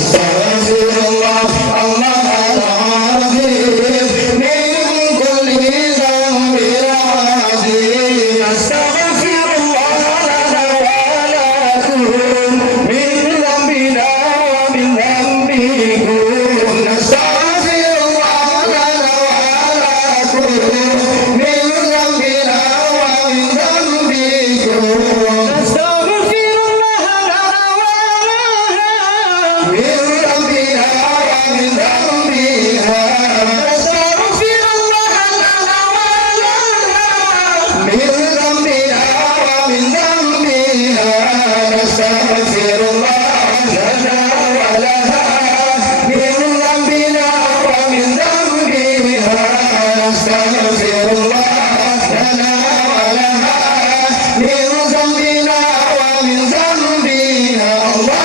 Astaghfirullah Allah al-azim min kulli dhanbin azim. Astaghfirullah lana wa lakum min dhanbina wa min dhanbikum. Astaghfirullah lana wa lakum min dhanbina wa min dhanbikum. Astaghfirullah lana wa lakum min dhanbina wa min dhanbiha. Astaghfirullah lana wa lakum min dhanbina wa min dhanbiha. Astaghfirullah lana wa laha min dhanbina wa min dhanbiha. Astaghfirullah lana wa laha min dhanbina wa min dhanbiha. Allah